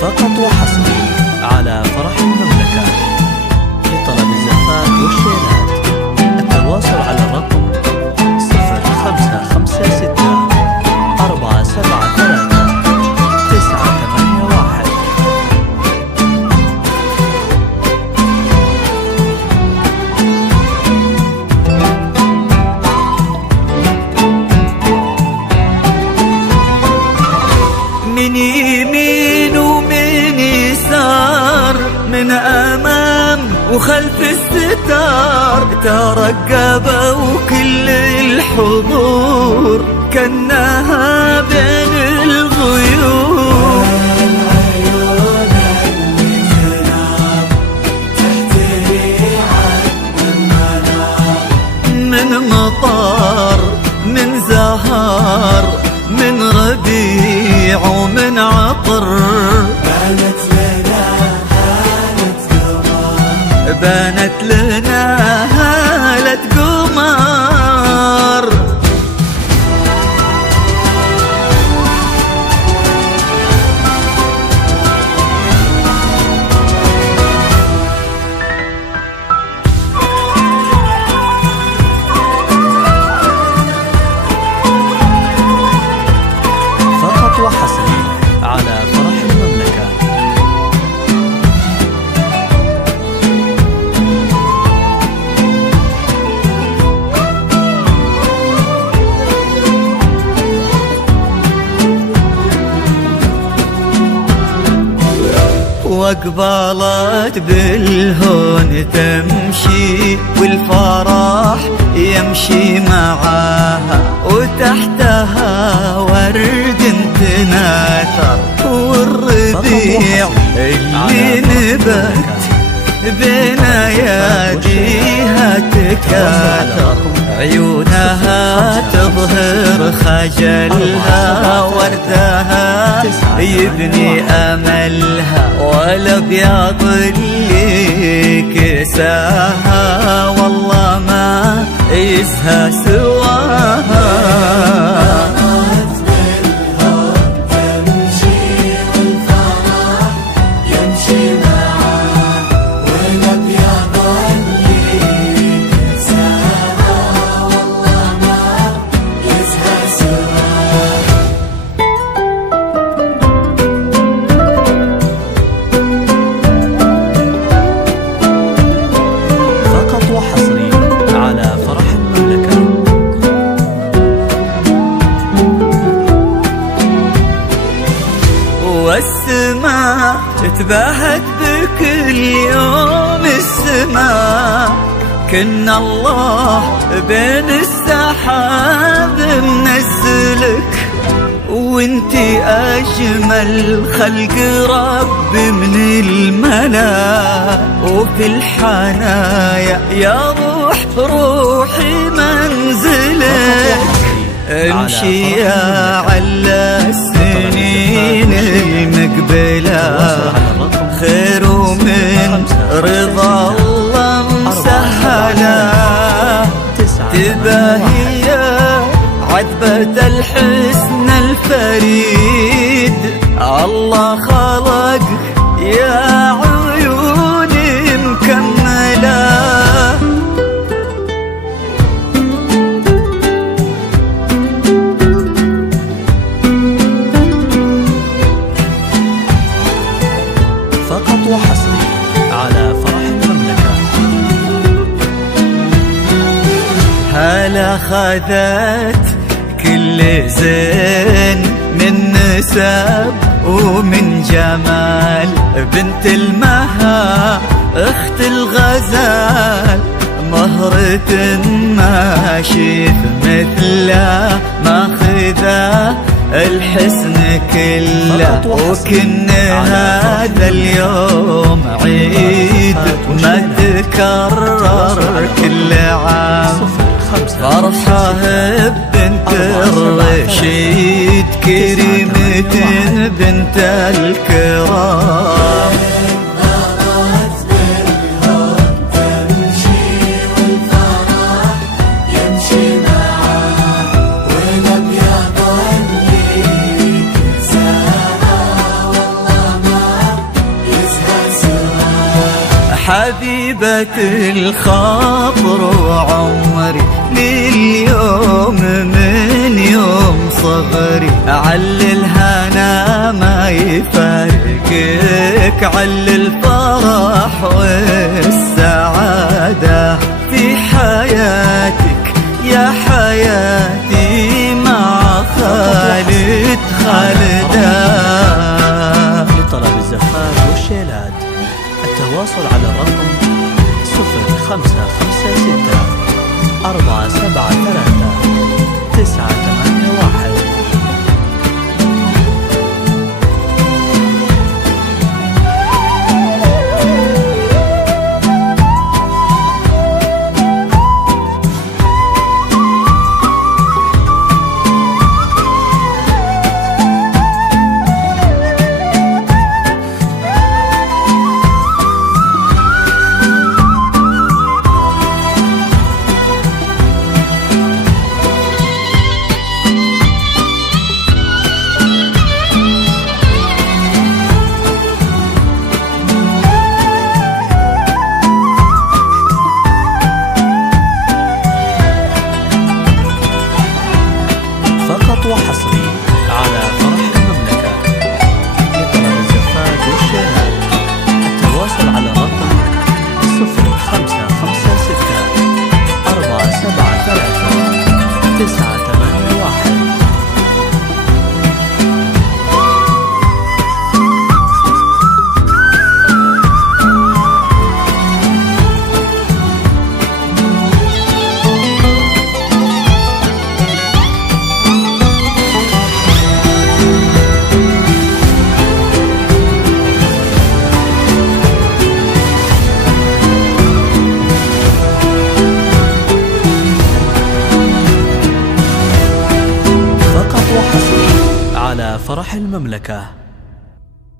فقط وحصري على فرح المملكة. لطلب الزفات والشيلات التواصل على الرقم 0556 473 981. من يمين ومن يسار، من أمام وخلف الستار، ترقبوا وكل الحضور كأنها بين الغيور. العيون اللي تنام تحت ريعة المنام، من مطار من زهار من ربيع ومن عطر، بانت لنا هالة قمر، بانت لنا هالة قمر. وحصري على فرح المملكة. وقبلت بالهون تمشي والفرح يمشي معاها، وتحتها ورد تناثر، والربيع اللي نبت بين اياديها تكاثر، عيونها تظهر خجلها، وردها يبني املها، والابيض اللي كساها والله ما يسهى سواها. والسماء تباهت بكل يوم، السماء كنا الله بين السحاب منزلك، وانتي اجمل خلق رب من الملا، وفي الحنايا يا روح روحي منزلك. امشي يا على السنين المقبلة، خير ومن رضا الله مسهلة، تباهي عذبة الحسن الفريد، الله خلق يا عيوني مكملة. فقط وحصري على فرح المملكة. هلا خذت كل زين من نسب ومن جمال، بنت المها اخت الغزال، مهرة ما شيف مثله، ماخذه الحسن كله، وكن هذا اليوم عيد ما تكرر كل عام، فرحة بنت الرشيد كريمة بنت الكرام. حبيبة الخاطر وعمري لليوم من يوم صغري، علل هنا ما يفارقك، علل الفرح والسعادة في حياتك يا حياتي مع خالد خالدا. لطلب الزفاف والشيلات التواصل على الرقم 0556 473 981. فقط وحصري على فرح المملكة. لطلب الزفاف والشيلات التواصل على الرقم 0556 473 981. على فرح المملكة.